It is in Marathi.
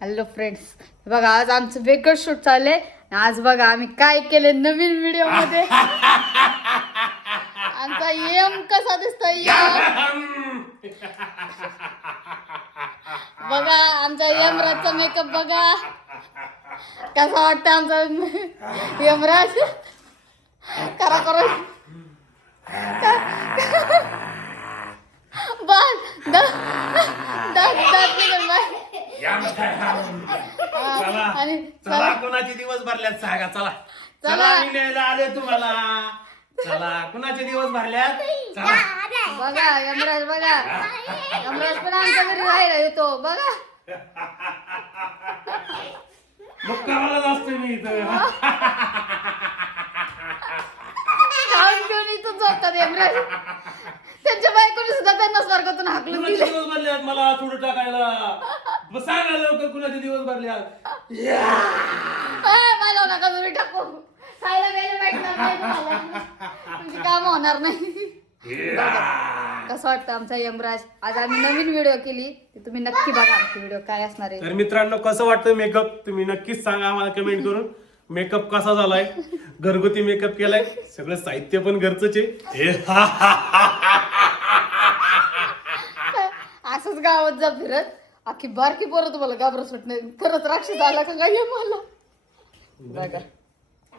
हॅलो फ्रेंड्स, बघा आज आमचं वेगळं शूट चाललंय. आज बघा आम्ही काय केले नवीन व्हिडिओ मध्ये. आमचा यम कसा दिसतोय बघा, आमचा यमराजचा मेकअप बघा कसा वाटतं आमचा यमराज. करा करा बस आणि चला कुणाचे दिवस भरल्यात सांगा. चला चला मी न्यायला आले तुम्हाला. चला कुणाचे दिवस भरल्यात चला. बघा यमराज, बघा यमराज पण आमच्या घरी राहायला येतो बघा. मुक्कामालाच असतो मी इथं. खाऊन घेऊन इथं झोपतात यमराज. त्यांच्या बायकोने सुद्धा त्यांना स्वर्गातून हाकलून कुणाचे दिले. दिवस भरल्यात मला सोडून टाकायला. सांगा लवकर कुणाचे दिवस भरल्यात. मला नका तुम्ही टाकू. खायला वेळ भेटणार नाही तुम्हाला. तुमची काम होणार नाही. कसं वाटतं आमचा यमराज. आज आम्ही नवीन व्हिडिओ केली, ती तुम्ही नक्की बघा. आमची व्हिडिओ काय असणार आहे. तर मित्रांनो कसं वाटतं मेकअप तुम्ही नक्कीच सांगा आम्हाला कमेंट करून. मेकअप कसा झालाय, घरगुती मेकअप केलाय, सगळं साहित्य पण घरचंच आहे. असंच गावात जा फिरत, अख्खी बारकी पोरं तुम्हाला घाबरत सुटणार. खरंच राक्षस आला का काय मला बघा.